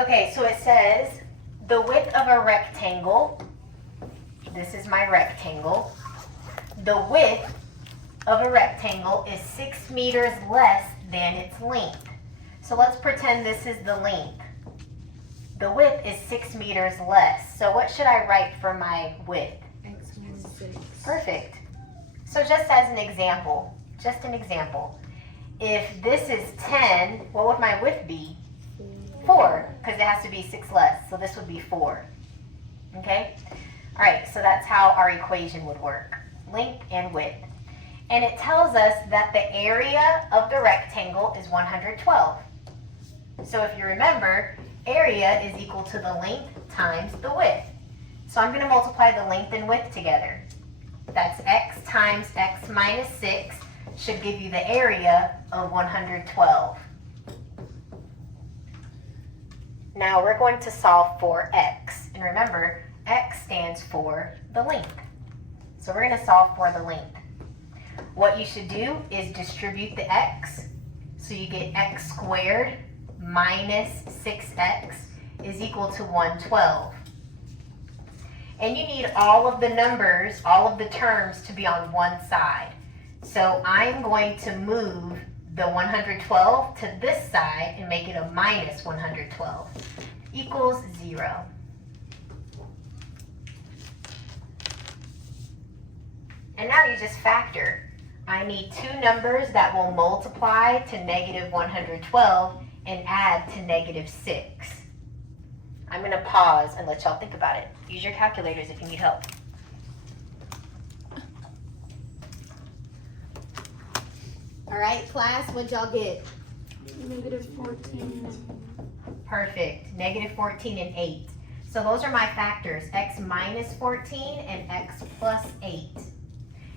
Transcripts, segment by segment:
Okay, so it says the width of a rectangle, this is my rectangle, the width of a rectangle is 6 meters less than its length. So let's pretend this is the length. The width is 6 meters less. So what should I write for my width? X minus 6. Perfect. So just as an example, if this is 10, what would my width be? 4, because it has to be 6 less. So this would be 4. Okay? All right, so that's how our equation would work. Length and width. And it tells us that the area of the rectangle is 112. So if you remember, area is equal to the length times the width. So I'm going to multiply the length and width together. That's x times x minus 6 should give you the area of 112. Now we're going to solve for x. And remember, x stands for the length. So we're going to solve for the length. What you should do is distribute the x. So you get x squared minus 6x is equal to 112. And you need all of the numbers, all of the terms to be on one side. So I'm going to move the 112 to this side and make it a minus 112 equals 0. And now you just factor. I need two numbers that will multiply to negative 112 and add to negative 6. I'm going to pause and let y'all think about it. Use your calculators if you need help. All right, class, what'd y'all get? Negative 14. Perfect. Negative 14 and 8. So those are my factors, x minus 14 and x plus 8.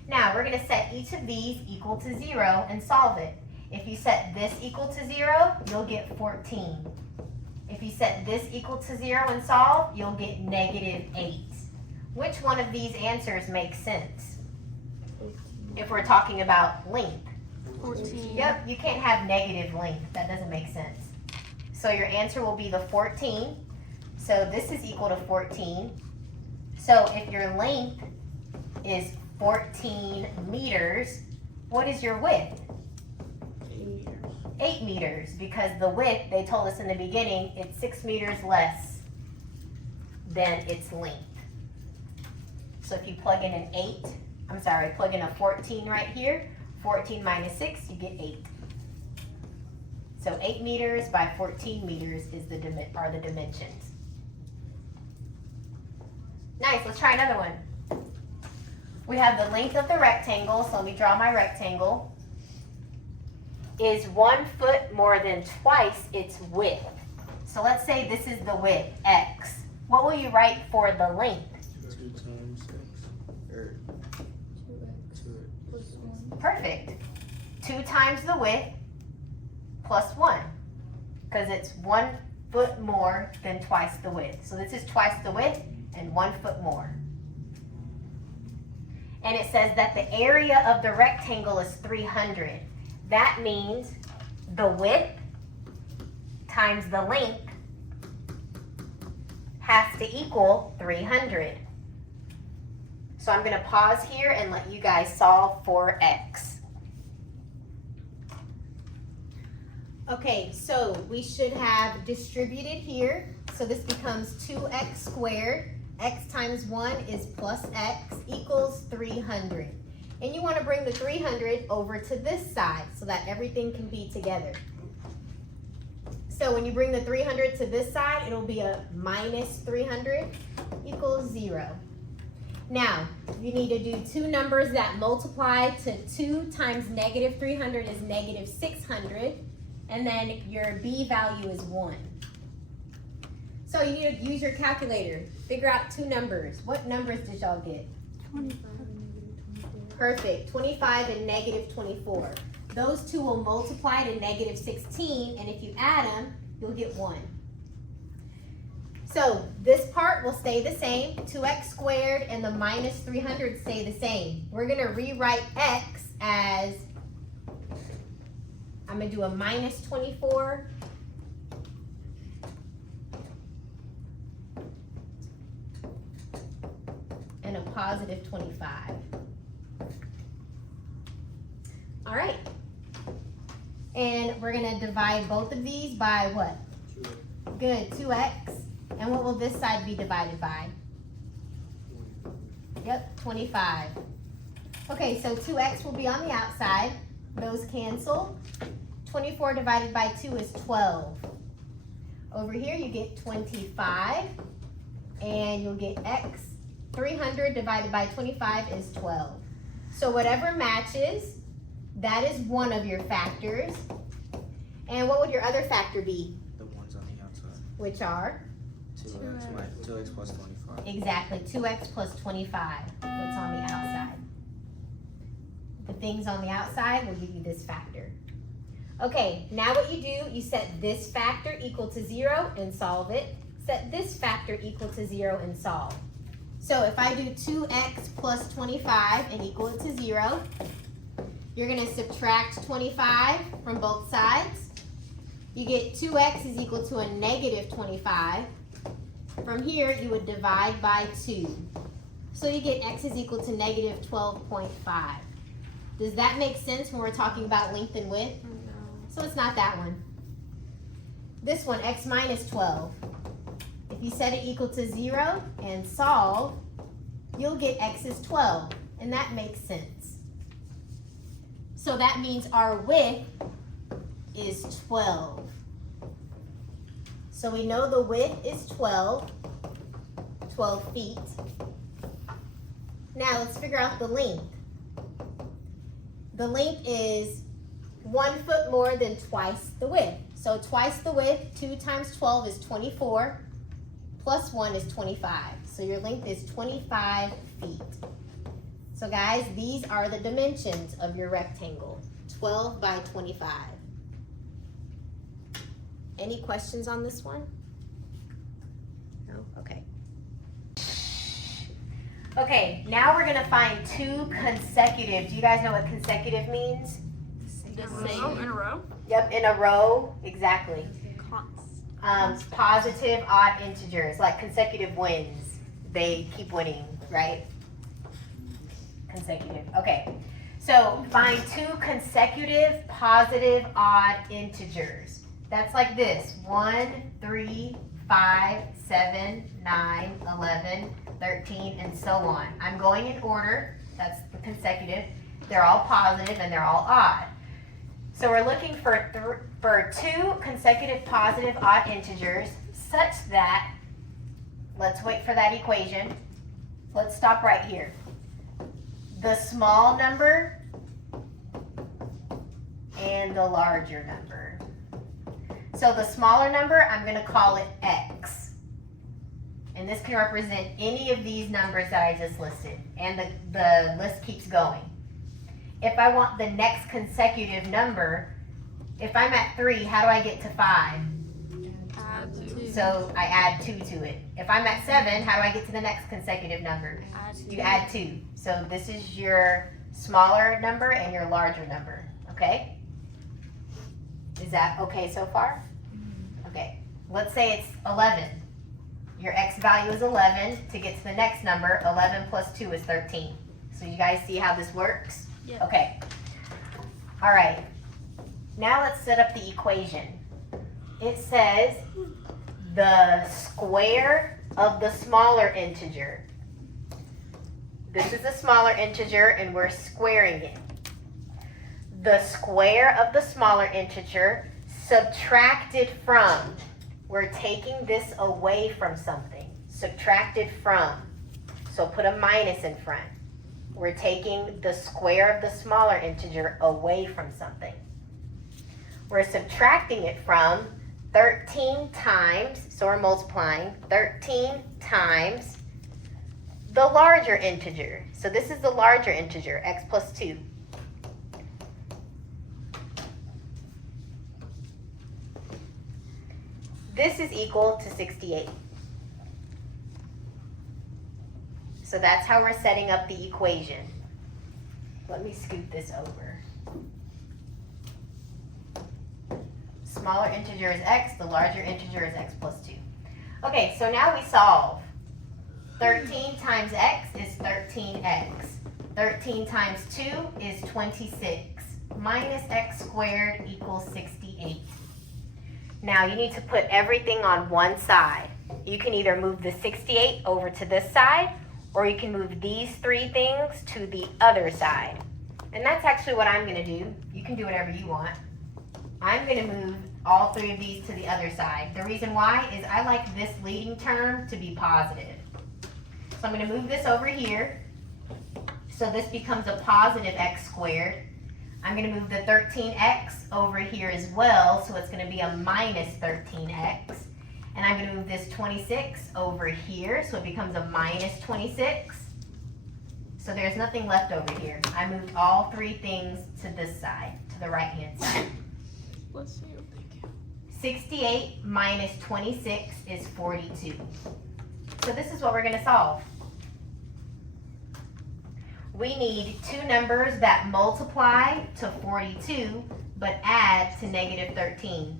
Now, we're going to set each of these equal to 0 and solve it. If you set this equal to 0, you'll get 14. If you set this equal to 0 and solve, you'll get negative 8. Which one of these answers makes sense? 14. If we're talking about length. 14. Yep, you can't have negative length. That doesn't make sense. So your answer will be the 14. So this is equal to 14. So if your length is 14 meters, what is your width? 8 meters, because the width, they told us in the beginning, it's 6 meters less than its length. So if you plug in plug in a 14 right here, 14 minus 6, you get 8. So 8 meters by 14 meters are the dimensions. Nice, let's try another one. We have the length of the rectangle, so let me draw my rectangle. Is 1 foot more than twice its width. So let's say this is the width, x. What will you write for the length? 2 times x, or 2x plus 1. Perfect. 2 times the width plus 1, because it's 1 foot more than twice the width. So this is twice the width and 1 foot more. And it says that the area of the rectangle is 300. That means the width times the length has to equal 300. So I'm going to pause here and let you guys solve for x. Okay, so we should have distributed here. So this becomes 2x squared. X times 1 is plus x equals 300. And you want to bring the 300 over to this side so that everything can be together. So when you bring the 300 to this side, it'll be a minus 300 equals 0. Now, you need to do two numbers that multiply to 2 times negative 300 is negative 600. And then your b value is 1. So you need to use your calculator. Figure out two numbers. What numbers did y'all get? 25. Perfect. 25 and negative 24. Those two will multiply to negative 16, and if you add them, you'll get 1. So this part will stay the same. 2x squared and the minus 300 stay the same. We're going to rewrite x as, I'm going to do a minus 24 positive 25. All right. And we're gonna divide both of these by what? Good, 2x. And what will this side be divided by? Yep, 25. Okay, so 2x will be on the outside. Those cancel. 24 divided by 2 is 12. Over here you get 25. And you'll get x. 300 divided by 25 is 12. So whatever matches, that is one of your factors. And what would your other factor be? The ones on the outside. Which are? 2x plus 25. Exactly, 2x plus 25. What's on the outside? The things on the outside will give you this factor. Okay, now what you do, you set this factor equal to 0 and solve it. Set this factor equal to 0 and solve. So if I do 2x plus 25 and equal it to 0, you're going to subtract 25 from both sides. You get 2x is equal to a negative 25. From here, you would divide by 2. So you get x is equal to negative 12.5. Does that make sense when we're talking about length and width? No. So it's not that one. This one, x minus 12. If you set it equal to 0 and solve, you'll get x is 12. And that makes sense. So that means our width is 12. So we know the width is 12 feet. Now let's figure out the length. The length is 1 foot more than twice the width. So twice the width, 2 times 12 is 24, plus 1 is 25. So your length is 25 feet. So guys, these are the dimensions of your rectangle, 12 by 25. Any questions on this one? No? Okay. Okay, now we're gonna find two consecutive. Do you guys know what consecutive means? The same in a row? Yep, in a row, exactly. Positive odd integers, like consecutive wins. They keep winning, right? Consecutive, okay. So find two consecutive positive odd integers. That's like this, 1, 3, 5, 7, 9, 11, 13, and so on. I'm going in order, that's the consecutive. They're all positive and they're all odd. So we're looking for two consecutive positive odd integers such that, let's wait for that equation. Let's stop right here. The small number and the larger number. So the smaller number, I'm going to call it x. And this can represent any of these numbers that I just listed. And the list keeps going. If I want the next consecutive number, if I'm at 3, how do I get to 5? Add 2. So I add 2 to it. If I'm at 7, how do I get to the next consecutive number? You add 2. So this is your smaller number and your larger number, okay? Is that okay so far? Okay, let's say it's 11. Your x value is 11. To get to the next number, 11 plus 2 is 13. So you guys see how this works? Yep. Okay. All right. Now let's set up the equation. It says the square of the smaller integer. This is the smaller integer and we're squaring it. The square of the smaller integer subtracted from. We're taking this away from something. Subtracted from. So put a minus in front. We're taking the square of the smaller integer away from something. We're subtracting it from 13 times, so we're multiplying 13 times the larger integer. So this is the larger integer, x plus 2. This is equal to 68. So that's how we're setting up the equation. Let me scoot this over. Smaller integer is x, the larger integer is x plus 2. Okay, so now we solve. 13 times x is 13x. 13 times 2 is 26. Minus x squared equals 68. Now you need to put everything on one side. You can either move the 68 over to this side, or you can move these three things to the other side. And that's actually what I'm going to do. You can do whatever you want. I'm going to move all three of these to the other side. The reason why is I like this leading term to be positive. So I'm going to move this over here. So this becomes a positive x squared. I'm going to move the 13x over here as well, so it's going to be a minus 13x. And I'm going to move this 26 over here, so it becomes a minus 26. So there's nothing left over here. I moved all three things to this side, to the right-hand side. Let's see. 68 minus 26 is 42. So this is what we're going to solve. We need two numbers that multiply to 42, but add to negative 13.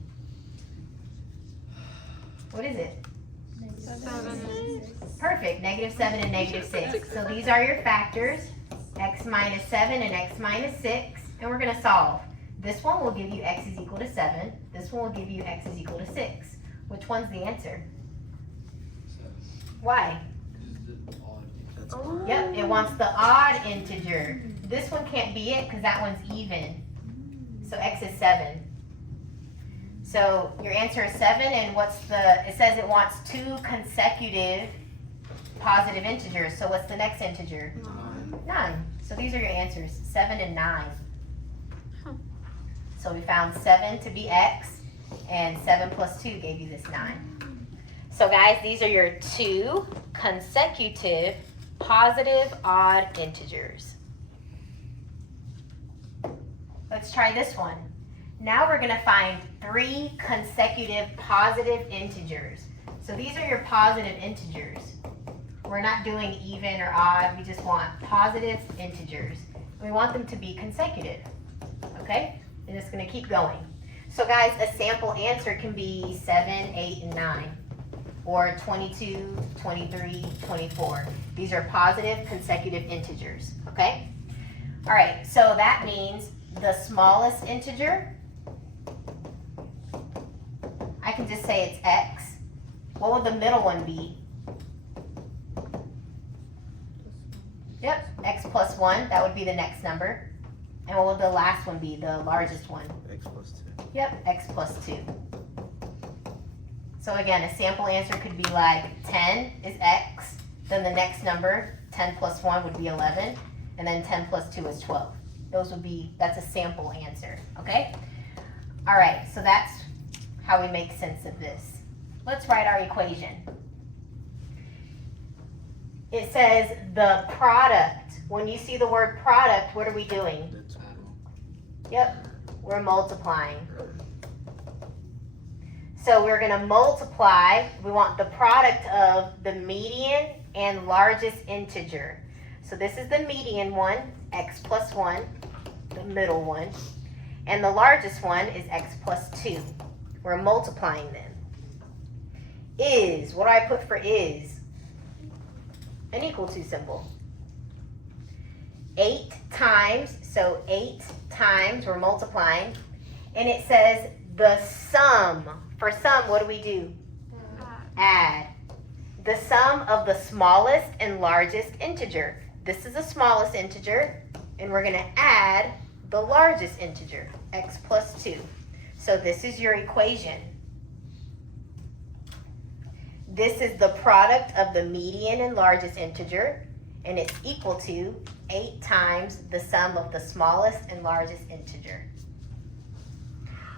What is it? 7. Perfect, negative 7 and negative 6. So these are your factors, x minus 7 and x minus 6, and we're going to solve. This one will give you x is equal to 7. This one will give you x is equal to 6. Which one's the answer? Why? That's Yep, it wants the odd integer. This one can't be it because that one's even. So x is 7. So your answer is 7, and it says it wants two consecutive positive integers. So what's the next integer? 9. So these are your answers, 7 and 9. So we found 7 to be x, and 7 plus 2 gave you this 9. So guys, these are your two consecutive positive odd integers. Let's try this one. Now we're going to find three consecutive positive integers. So these are your positive integers. We're not doing even or odd. We just want positive integers. We want them to be consecutive. Okay? And it's going to keep going. So guys, a sample answer can be 7, 8, and 9. Or 22, 23, 24. These are positive consecutive integers. Okay? All right, so that means the smallest integer, I can just say it's x. What would the middle one be? Yep, x plus 1, that would be the next number. And what would the last one be, the largest one? x plus 2. Yep, x plus 2. So again, a sample answer could be like 10 is x, then the next number, 10 plus 1 would be 11, and then 10 plus 2 is 12. That's a sample answer, okay? All right, so that's how we make sense of this. Let's write our equation. It says the product. When you see the word product, what are we doing? The total. Yep, we're multiplying. So we're going to multiply. We want the product of the median and largest integer. So this is the median one, x plus 1, the middle one. And the largest one is x plus 2. We're multiplying them. Is, what do I put for is? An equal to symbol. 8 times, so 8 times, we're multiplying. And it says the sum. For sum, what do we do? Add. The sum of the smallest and largest integer. This is the smallest integer, and we're going to add the largest integer, x plus 2. So this is your equation. This is the product of the median and largest integer, and it's equal to 8 times the sum of the smallest and largest integer.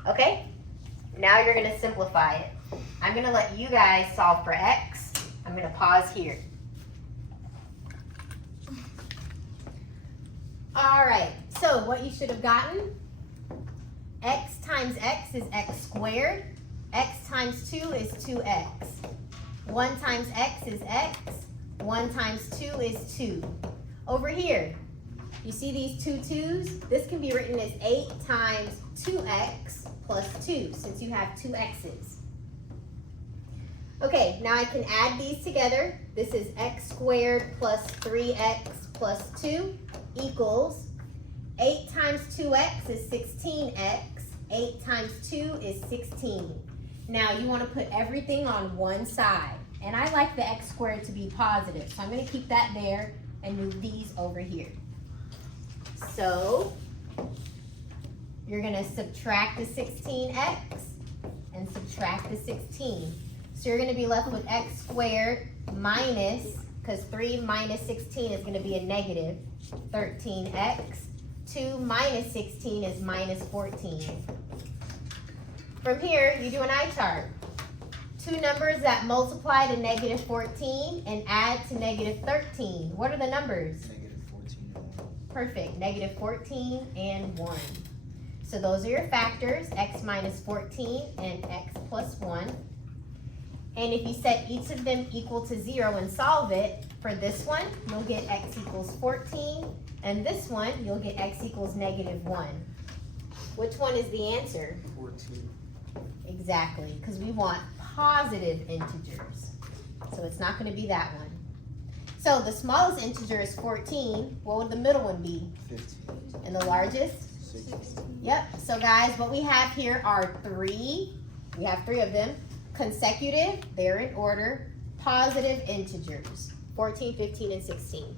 Okay? Now you're going to simplify it. I'm going to let you guys solve for x. I'm going to pause here. All right, so what you should have gotten, x times x is x squared. X times 2 is 2x. 1 times x is x. 1 times 2 is 2. Over here, you see these two 2's? This can be written as 8 times 2x plus 2, since you have two x's. Okay, now I can add these together. This is x squared plus 3x plus 2 equals 8 times 2x is 16x. 8 times 2 is 16. Now you want to put everything on one side. And I like the x squared to be positive. So I'm going to keep that there and move these over here. So you're going to subtract the 16x and subtract the 16. So you're going to be left with x squared minus, because 3 minus 16 is going to be a negative, 13x. 2 minus 16 is minus 14. From here, you do an eye chart. Two numbers that multiply to negative 14 and add to negative 13. What are the numbers? Negative 14 and 1. Perfect, negative 14 and 1. So those are your factors, x minus 14 and x plus 1. And if you set each of them equal to 0 and solve it, for this one, you'll get x equals 14, and this one, you'll get x equals negative 1. Which one is the answer? 14. Exactly, because we want positive integers. So it's not going to be that one. So the smallest integer is 14. What would the middle one be? 15. And the largest? 16. Yep. So guys, what we have here are three. We have 3 of them. Consecutive, they're in order. Positive integers, 14, 15, and 16.